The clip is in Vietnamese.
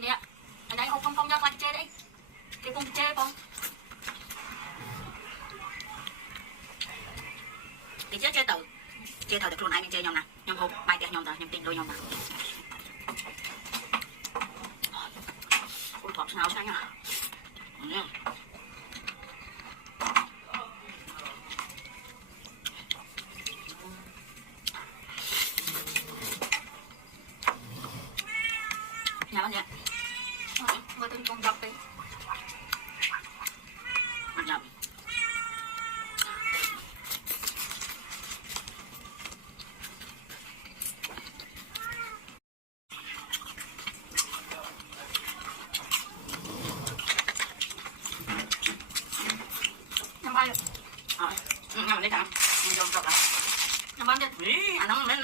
nè. Ở đây không ra quanh chê đấy. Cái cùng chê không? Thì chứ chê tự. Chê thời được luôn ai mình chê nhau nè. Nhom hộp, bài tiệc nhau ta, nhom tin đôi nhau ta. Ôi thọt nào xanh à. Nhà bạn nhỉ? Vừa tôi con dọc đi. Ăn dọc. Nhắm bay. Nhắm đi thằng. Nhắm dọc dọc à. Nhắm bán đi. Ăn nóng lên